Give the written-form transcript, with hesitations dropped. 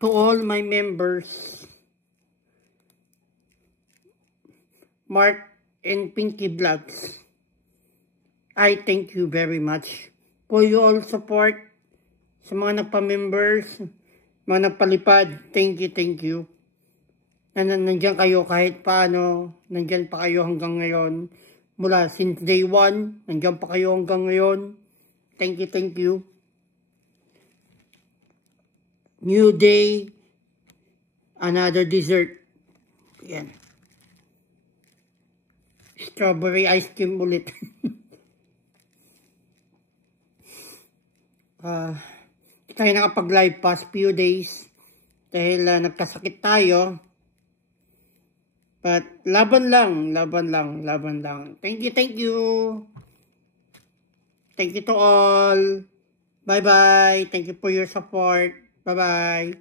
to all my members, Mark and Pinky Vlogs, I thank you very much for your all support. Sa mga nagpa-members, mga nagpalipad, thank you. Nandiyan kayo kahit paano, nandiyan pa kayo hanggang ngayon. Mula since day 1, nandiyan pa kayo hanggang ngayon. Thank you. New day, another dessert. Yan. Strawberry ice cream ulit. Tayo nakapag-live past few days dahil nagkasakit tayo. But laban lang. Thank you. Thank you to all. Bye-bye. Thank you for your support. Bye-bye.